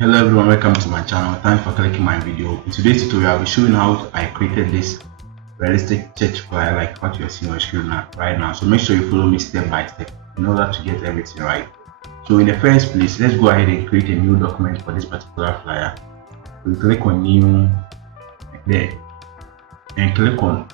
Hello everyone, welcome to my channel. Thanks for clicking my video. In today's tutorial, I'll be showing how I created this realistic church flyer like what you're seeing on screen right now. So make sure you follow me step by step in order to get everything right. So in the first place, let's go ahead and create a new document for this particular flyer. We click on new there and click on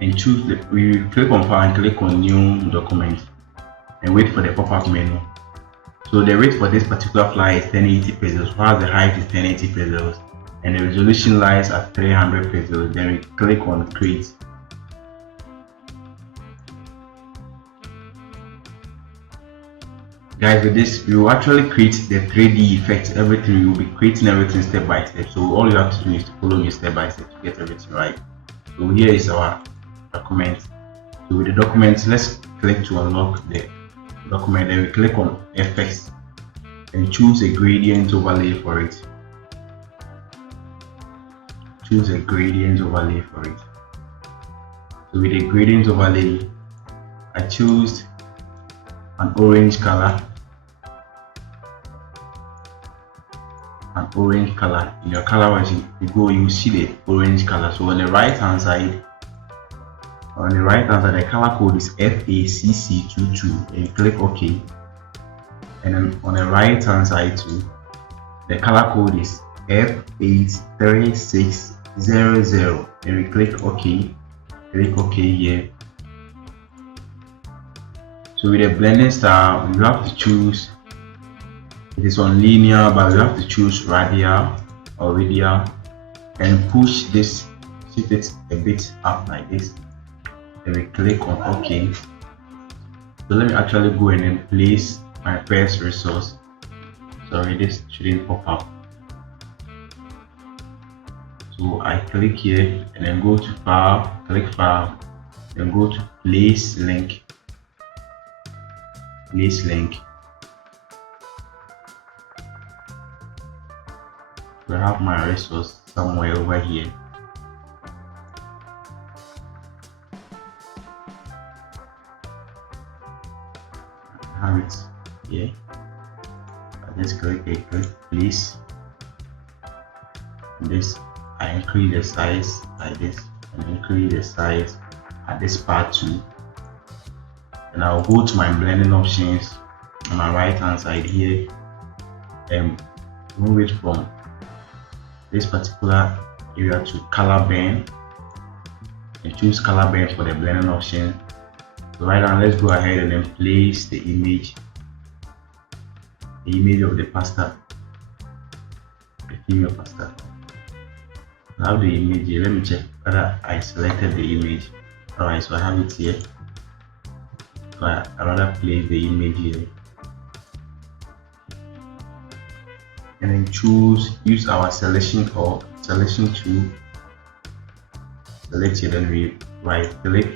and choose we click on file and click on new document and wait for the pop-up menu. So the rate for this particular flyer is 1080 pixels, while the height is 1080 pixels, and the resolution lies at 300 pixels. Then we click on create. Guys, with this, we will actually create the 3D effects. Everything we will be creating everything step by step. So all you have to do is to follow me step by step to get everything right. So here is our document. So with the document, let's click to unlock the document, then we click on effects and choose a gradient overlay for it. Choose a gradient overlay for it. So with the gradient overlay, I choose an orange color. In your color as you go, you see the orange color. So on the right hand side, the color code is FACC22, and you click OK. And then on the right hand side too, the color code is F83600, and we click OK. Click OK here. So with the blending style, you have to choose, it is on linear, but you have to choose radial or radial and push this, shift it a bit up like this. Then we click on OK. So let me actually go in and place my first resource. Sorry, this shouldn't pop up. So I click here and then go to file, click file, then go to place link. Place link. So I have my resource somewhere over here. I have it here. I just click place. This I increase the size like this and increase the size at this part too. And I'll go to my blending options on my right hand side here and move it from this particular area to color band and choose color band for the blending option. So right now, let's go ahead and then place the image of the pastor, the female pastor. I have the image here. Let me check whether I selected the image. Alright, so I have it here. So I rather place the image here and then use our selection tool. Select here, then we right click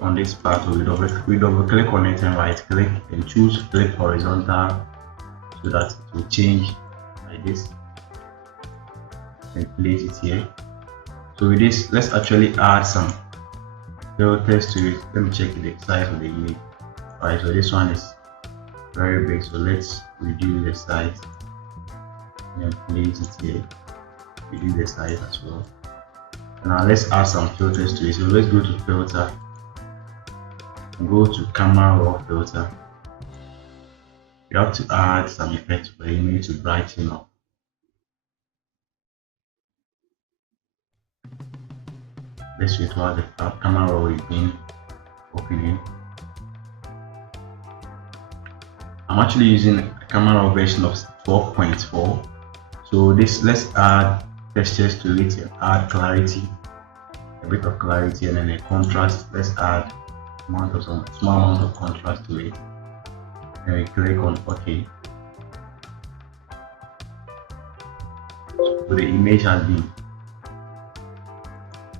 on this part, so we double click on it and right click and choose flip horizontal so that it will change like this and place it here. So with this, let's actually add some filters to it. Let me check the size of the image. Alright, so this one is very big, so let's reduce the size and place it here. Reduce the size as well. Now let's add some filters to it. So let's go to filter, go to camera raw filter. You have to add some effects for the image to brighten up. Let's wait while the camera raw is being opening. I'm actually using a camera raw version of 12.4. so let's add textures to it and add clarity, a bit of clarity, and then a contrast. Let's add some small amount of contrast to it, and we click on OK. So the image has been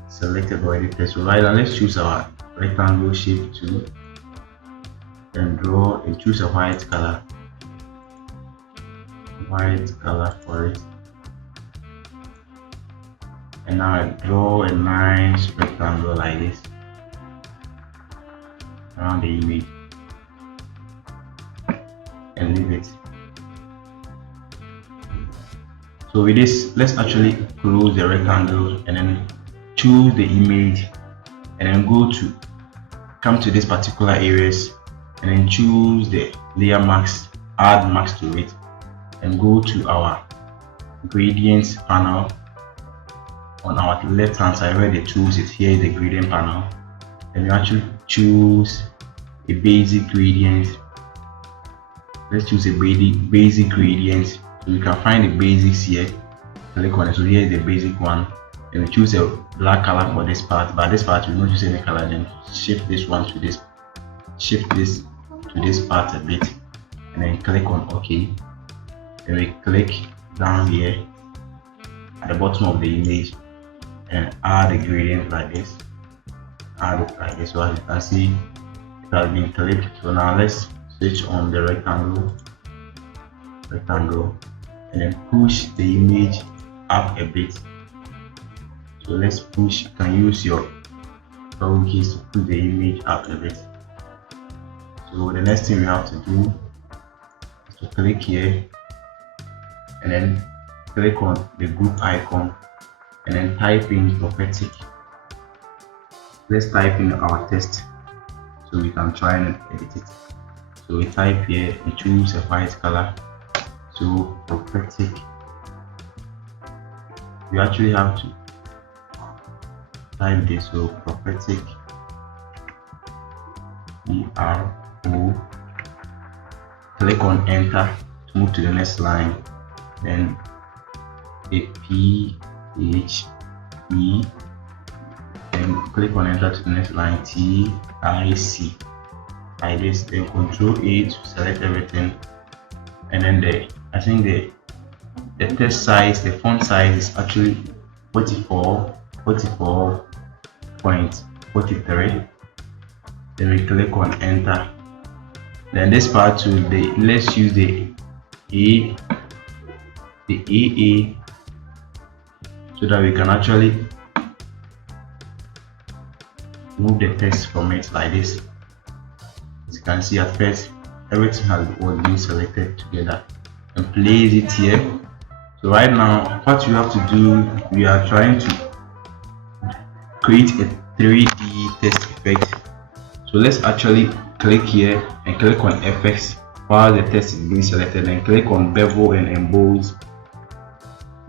selected already. So right now, let's choose our rectangle shape tool and draw and choose a white color for it. And now I draw a nice rectangle like this around the image and leave it. So with this, let's actually close the rectangle and then choose the image and then come to this particular areas and then choose the layer mask, add mask to it, and go to our gradients panel on our left hand side where the tools is. Here is the gradient panel, and you actually choose a basic gradient. Let's choose a basic gradient. So you can find the basics here, click on it. So here is the basic one, and we choose a black color for this part, but this part we will not use any color. Then shift this one to this, shift this to this part a bit, and then click on OK. Then we click down here at the bottom of the image and add the gradient like this, add it like this. So as you can see, it has been clicked. So now let's switch on the rectangle, and then push the image up a bit. So let's push. You can use your toggle keys to push the image up a bit. So the next thing we have to do is to click here and then click on the group icon and then type in prophetic. Let's type in our text so we can try and edit it. So we type here and choose a white color. So prophetic, you actually have to type this. So prophetic, PRO, click on enter to move to the next line, then a PHE, then click on enter to the next line, TIC, like this. Then Control A to select everything, and then I think the text size, the font size is actually 44.43. Then we click on enter. Then this part too, let's use the AA, so that we can actually move the text from it like this. As you can see, at first everything was being selected together, and place it here. So right now what you have to do, we are trying to create a 3D text effect. So let's actually click here and click on effects while the text is being selected, and click on bevel and emboss.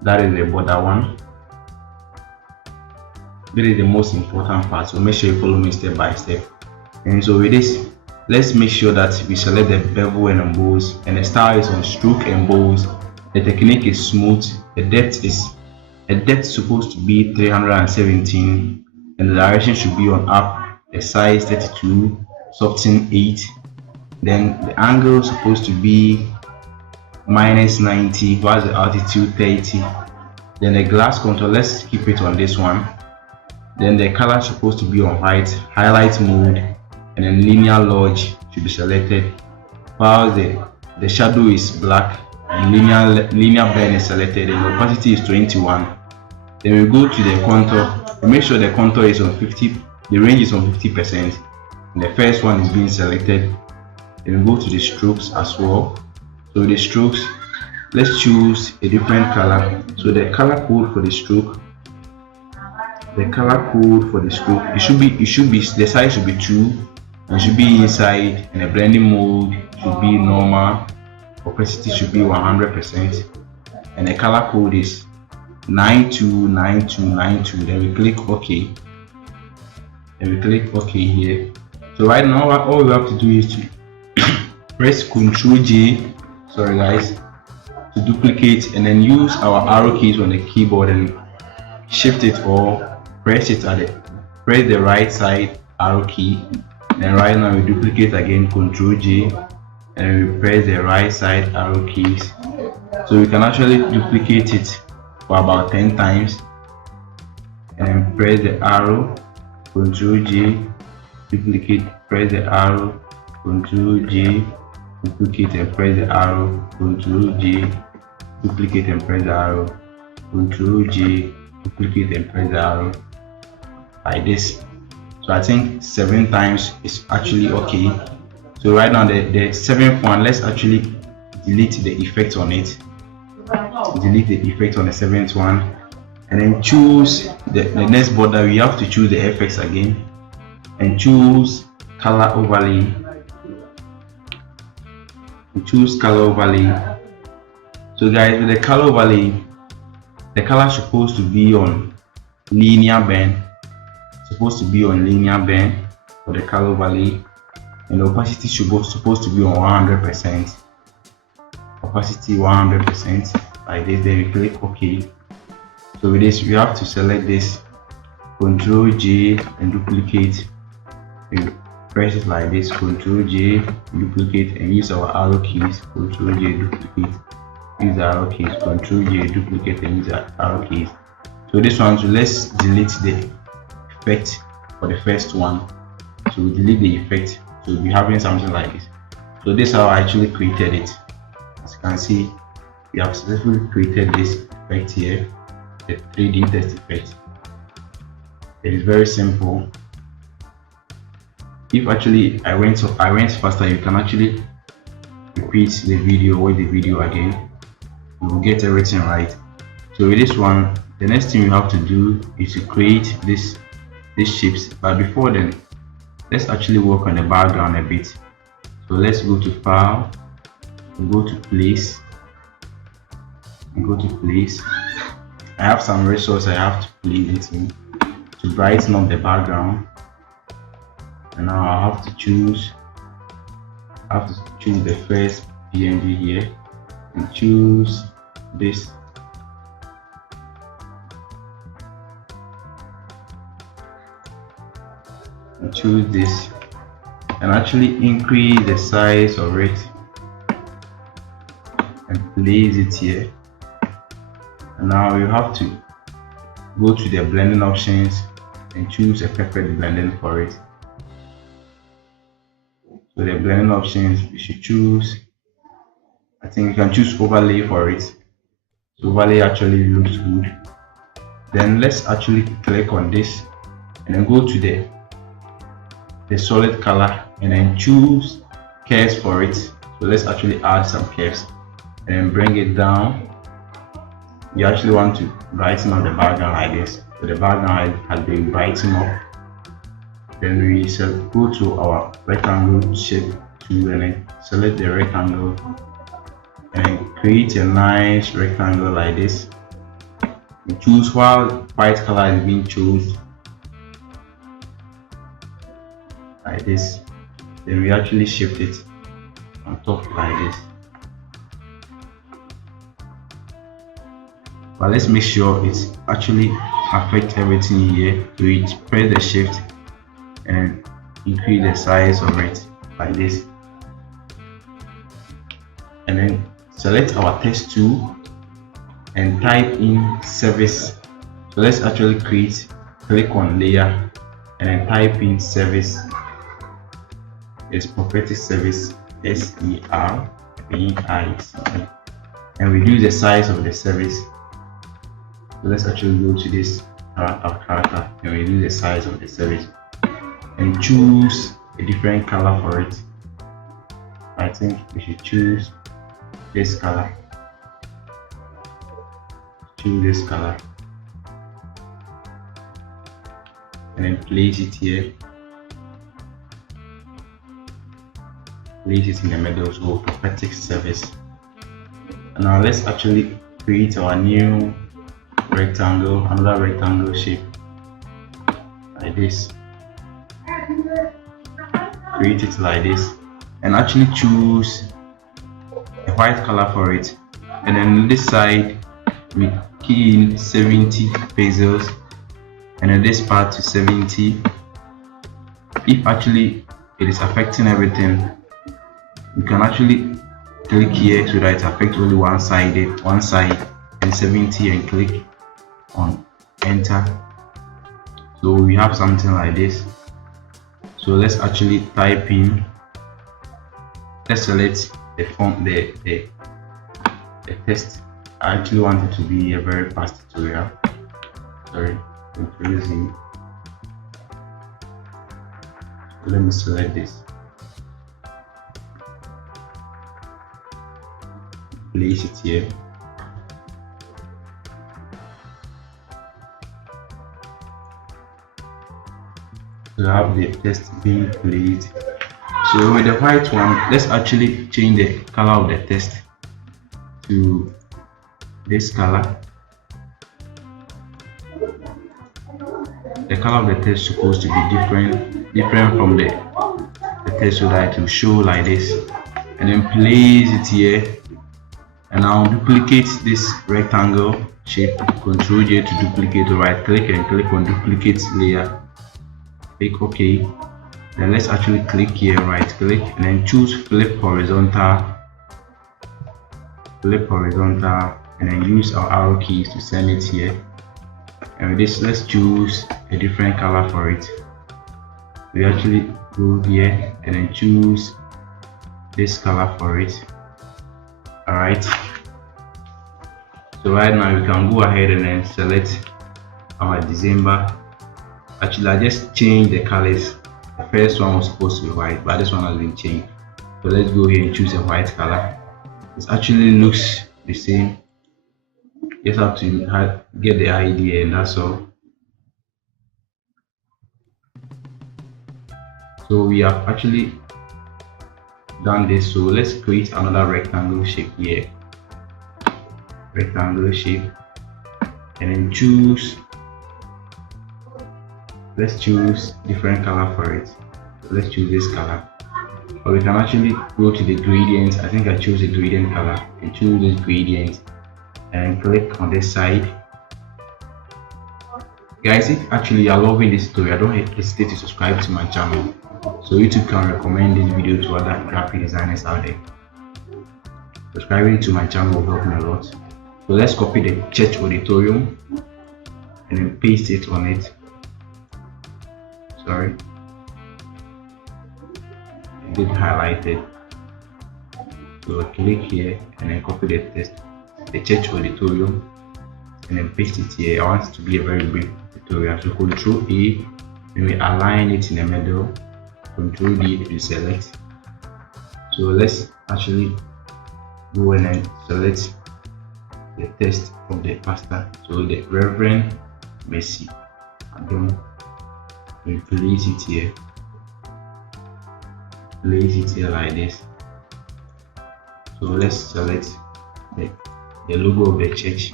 That is the border one. This is the most important part, so make sure you follow me step by step. And so with this, let's make sure that we select the bevel and emboss, and the style is on stroke emboss. The technique is smooth. The depth is supposed to be 317, and the direction should be on up. The size 32, soften 8. Then the angle is supposed to be -90, while the altitude 30. Then the glass contour, let's keep it on this one. Then the color is supposed to be on white, highlight mode, and then linear lodge should be selected, while the shadow is black and linear blend is selected, and the opacity is 21. Then we go to the contour. We make sure the contour is on 50, the range is on 50%, and the first one is being selected. Then we go to the strokes as well. So the strokes, let's choose a different color. So the color code for the stroke, it should be the size should be 2, and should be inside, and the blending mode should be normal, opacity should be 100%, and the color code is 929292. Then we click OK, and we click OK here. So right now all we have to do is to press Ctrl J, sorry guys, to duplicate, and then use our arrow keys on the keyboard and shift it, or press the right side arrow key. And right now we duplicate again, Ctrl J, and we press the right side arrow keys. So we can actually duplicate it for about 10 times, and press the arrow, Ctrl J, duplicate, press the arrow, Ctrl J, duplicate and press the arrow, Ctrl J, duplicate and press the arrow, Ctrl J, duplicate and press the arrow, like this. So I think 7 times is actually okay. So right now the 7th one, let's actually delete the effect on it. delete the effect on the 7th one, and then choose the next border. We have to choose the FX again and choose color overlay. Choose color overlay. So guys, with the color overlay, the color is supposed to be on linear band. For the color overlay, and the opacity supposed to be on 100%. Opacity 100%. Like this. Then we click OK. So with this, we have to select this, Ctrl J and duplicate. We press it like this, Ctrl J, duplicate, and use our arrow keys, Ctrl J, duplicate, use the arrow keys, Ctrl J, duplicate, and use the arrow keys. So this one, so let's delete the effect for the first one. So we delete the effect. So we'll be having something like this. So this is how I actually created it. As you can see, we have successfully created this effect here, the 3D text effect. It is very simple. If actually I went faster, you can actually repeat the video, watch the video again. You will get everything right. So with this one, the next thing you have to do is to create these shapes. But before then, let's actually work on the background a bit. So let's go to File, and go to Place, and go to Place. I have some resource I have to place it in to brighten up the background. And now I have to choose the first PNG here and choose this. And choose this and actually increase the size of it and place it here. And now you have to go to the blending options and choose a perfect blending for it. So the blending options, you should choose, I think you can choose overlay for it. So overlay actually looks good. Then let's actually click on this and then go to the solid color and then choose curves for it. So let's actually add some curves and then bring it down. You actually want to brighten up the background like this. So the background has been brightened up. Then we go to our rectangle shape tool and then select the rectangle and create a nice rectangle like this. You choose while white color is being chosen like this. Then we actually shift it on top like this. But let's make sure it's actually affect everything here. So we press the shift and increase the size of it like this, and then select our text tool and type in service. So let's actually click on layer and then type in service. It's property service, SERVICE, and reduce the size of the service. So let's actually go to this character and reduce the size of the service and choose a different color for it. I think we should choose this color. Choose this color and then place it here. Place it in the middle, so property service. And now let's actually create our new rectangle, another rectangle shape like this. Create it like this and actually choose a white color for it, and then on this side we key in 70 pixels and then this part to 70. If actually it is affecting everything, you can actually click here so that it affects only one side and 70 and click on enter. So we have something like this. So let's actually type in, let's select the font, the text. I actually want it to be a very fast tutorial. Sorry, confusing. Let me select this. Place it here we have the text being placed. So with the white one, let's actually change the color of the text to this color. The color of the text is supposed to be different from the text, so that it will show like this, and then place it here. And now duplicate this rectangle shape, Ctrl J to duplicate, right click and click on duplicate layer, click OK. Then let's actually click here, right click, and then choose flip horizontal, and then use our arrow keys to send it here. And with this, let's choose a different color for it. We actually go here and then choose this color for it. Alright, so right now we can go ahead and then select our December. Actually, I just changed the colors. The first one was supposed to be white, but this one has been changed. So let's go here and choose a white color. It actually looks the same. Just have to get the idea, and that's all. So we have actually done this. So let's create another rectangle shape here, rectangle shape, and then let's choose different color for it. So let's choose this color, or we can actually go to the gradient. I think I choose a gradient color, and choose this gradient and click on this side. Guys, if actually you are loving this tutorial, don't hesitate to subscribe to my channel, so YouTube can recommend this video to other graphic designers out there. Subscribing to my channel will help me a lot. So let's copy the church auditorium and then paste it on it. Sorry, I did highlight it. So click here and then copy the text, the church auditorium, and then paste it here. I want it to be a very brief tutorial. So Ctrl A, and we align it in the middle. Ctrl D to select. So let's actually go in and select the text of the pastor. So the Reverend Mercy Adom. We place it here. Place it here like this. So let's select the logo of the church.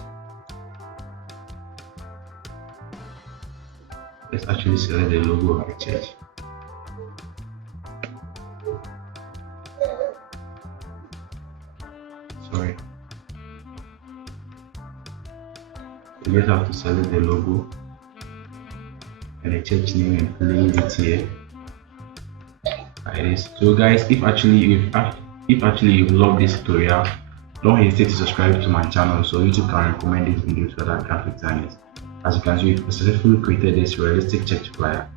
Let's actually select the logo of the church. Sorry. You just have to select the logo and the church name and place it here like this. So guys, if actually you love this tutorial, don't hesitate to subscribe to my channel so YouTube can recommend this video to other graphic designers. As you can see, we've successfully created this realistic church flyer.